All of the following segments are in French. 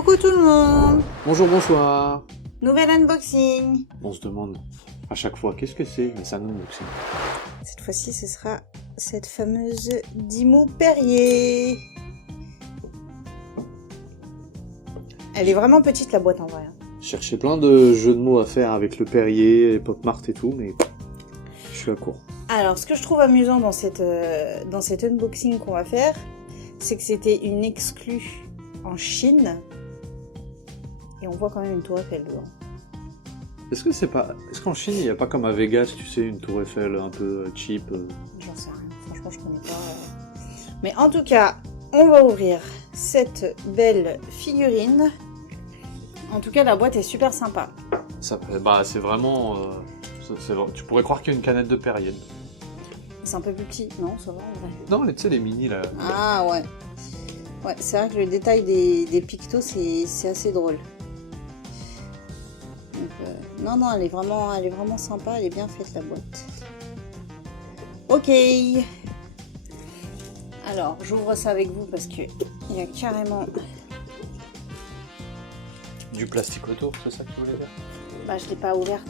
Coucou tout le monde. Bonjour, bonsoir. Nouvel unboxing. On se demande à chaque fois qu'est-ce que c'est, mais c'est un unboxing. Cette fois-ci, ce sera cette fameuse Dimmu Perrier. Elle est vraiment petite la boîte en vrai. Je cherchais plein de jeux de mots à faire avec le Perrier, les Pop Mart et tout, mais je suis à court. Alors, ce que je trouve amusant dans cet unboxing qu'on va faire, c'est que c'était une exclue en Chine. Et on voit quand même une tour Eiffel dedans. Est-ce qu'en Chine, il n'y a pas comme à Vegas, tu sais, une tour Eiffel un peu cheap J'en sais rien. Franchement, je connais pas. Mais en tout cas, on va ouvrir cette belle figurine. En tout cas, la boîte est super sympa. C'est vraiment... tu pourrais croire qu'il y a une canette de Perrier. C'est un peu plus petit, non? Ça va en vrai. Non, tu sais, les mini, là. Ah ouais. Ouais, c'est vrai que le détail des pictos, c'est assez drôle. Donc, non, elle est vraiment sympa, elle est bien faite la boîte. Ok. Alors, j'ouvre ça avec vous parce que il y a carrément... Du plastique autour, c'est ça que tu voulais dire? Bah, je l'ai pas ouverte.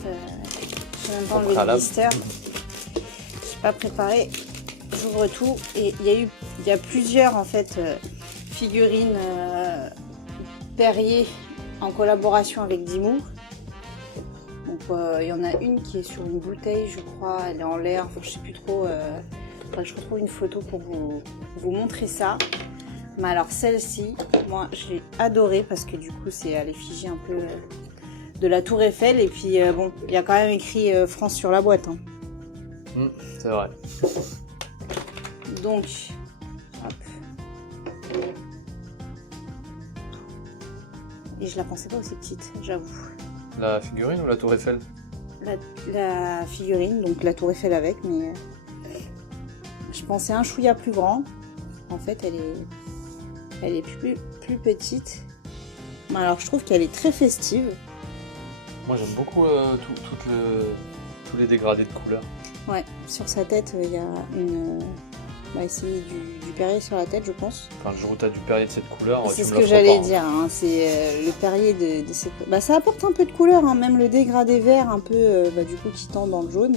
J'ai même pas enlevé le blister. Je suis pas préparée. J'ouvre tout et il y a plusieurs en fait figurines Perrier en collaboration avec Dimmu. Donc il y en a une qui est sur une bouteille, je crois, elle est en l'air, enfin, je sais plus trop. Faudrait que je retrouve une photo pour vous montrer ça. Mais alors celle-ci, moi je l'ai adorée parce que du coup c'est à l'effigie un peu de la Tour Eiffel et puis bon, il y a quand même écrit France sur la boîte. Hein. C'est vrai. Donc, hop. Et je la pensais pas aussi petite, j'avoue. La figurine ou la tour Eiffel? La figurine, donc la Tour Eiffel avec, mais je pensais un chouïa plus grand. En fait, elle est plus petite. Alors, je trouve qu'elle est très festive. Moi, j'aime beaucoup tous les dégradés de couleurs. Ouais, sur sa tête, il y a une... Bah, c'est du Perrier sur la tête, je pense. Enfin, le jour où tu as du Perrier de cette couleur, c'est ce que j'allais dire, hein. C'est le Perrier de cette... Bah, ça apporte un peu de couleur, hein. Même le dégradé vert, un peu, du coup, qui tend dans le jaune.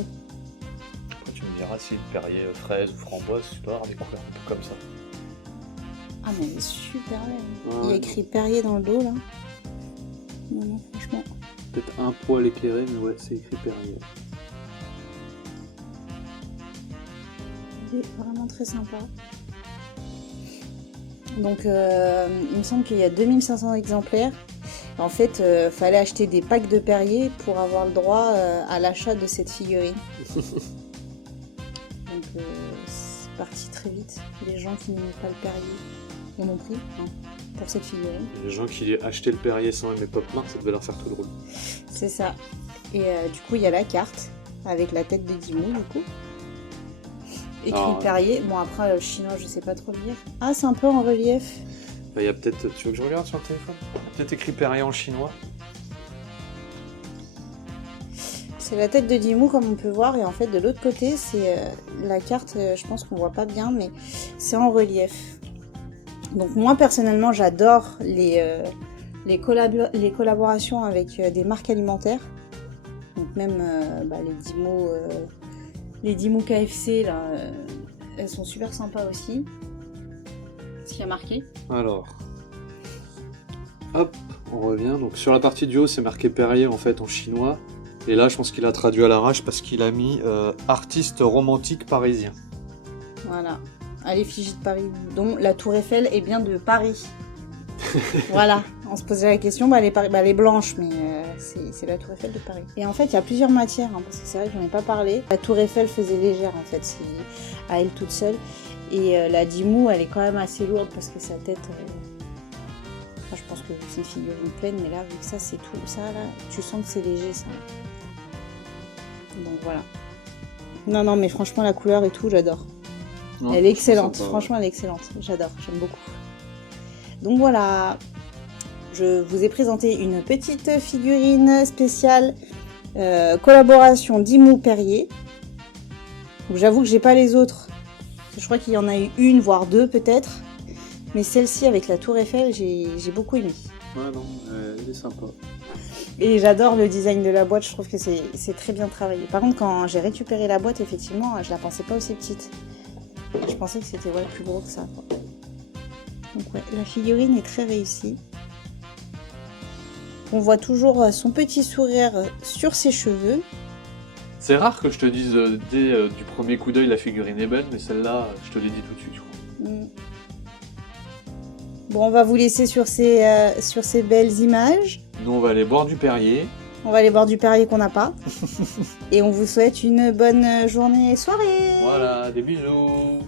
Après, tu me diras si le Perrier fraise ou framboise, tu dois avoir des couleurs un peu comme ça. Ah, mais elle est super belle. Ouais. Il y a écrit Perrier dans le dos, là. Non, franchement. Peut-être un poil éclairé, mais ouais, c'est écrit Perrier. Vraiment très sympa. Donc il me semble qu'il y a 2500 exemplaires. En fait, fallait acheter des packs de Perrier pour avoir le droit à l'achat de cette figurine. Donc c'est parti très vite. Les gens qui n'aimaient pas le Perrier en ont pris pour cette figurine. Les gens qui achetaient le Perrier sans aimer Pop Mart, ça devait leur faire tout drôle. C'est ça. Et du coup, il y a la carte avec la tête de Dimmu du coup. Écrit Perrier. Bon, après, le chinois, je sais pas trop le lire. Ah, c'est un peu en relief. Il y a peut-être... Tu veux que je regarde sur le téléphone? Peut-être écrit Perrier en chinois. C'est la tête de Dimmu, comme on peut voir. Et en fait, de l'autre côté, c'est la carte, je pense qu'on voit pas bien, mais c'est en relief. Donc, moi, personnellement, j'adore les collaborations avec des marques alimentaires. Donc, même les Dimmu... Les Dimmu KFC, là, elles sont super sympas aussi. Ce qu'il y a marqué. Alors, hop, on revient. Donc sur la partie du haut, c'est marqué Perrier en fait en chinois. Et là, je pense qu'il a traduit à l'arrache parce qu'il a mis artiste romantique parisien. Voilà, à l'effigie de Paris, dont la Tour Eiffel est bien de Paris. Voilà, on se posait la question, elle est blanche, mais c'est la Tour Eiffel de Paris. Et en fait, il y a plusieurs matières, parce que c'est vrai que j'en ai pas parlé. La Tour Eiffel faisait légère, en fait, c'est à elle toute seule. Et la Dimmu, elle est quand même assez lourde, parce que sa tête... Enfin, je pense que c'est une figurine pleine, mais là, vu que ça, c'est tout ça, là, tu sens que c'est léger, ça. Donc voilà. Non, mais franchement, la couleur et tout, j'adore. Elle est excellente, franchement, elle est excellente. J'adore, j'aime beaucoup. Donc voilà, je vous ai présenté une petite figurine spéciale collaboration Dimmu Perrier. J'avoue que j'ai pas les autres. Je crois qu'il y en a eu une, voire deux peut-être. Mais celle-ci avec la Tour Eiffel, j'ai beaucoup aimé. Ouais, non, il est sympa. Et j'adore le design de la boîte, je trouve que c'est très bien travaillé. Par contre, quand j'ai récupéré la boîte, effectivement, je la pensais pas aussi petite. Je pensais que c'était plus gros que ça, quoi. Donc ouais, la figurine est très réussie. On voit toujours son petit sourire sur ses cheveux. C'est rare que je te dise dès du premier coup d'œil la figurine est belle, mais celle-là, je te l'ai dit tout de suite, je crois. Bon, on va vous laisser sur ces belles images. Nous, on va aller boire du Perrier. On va aller boire du Perrier qu'on n'a pas. Et on vous souhaite une bonne journée et soirée. Voilà, des bisous.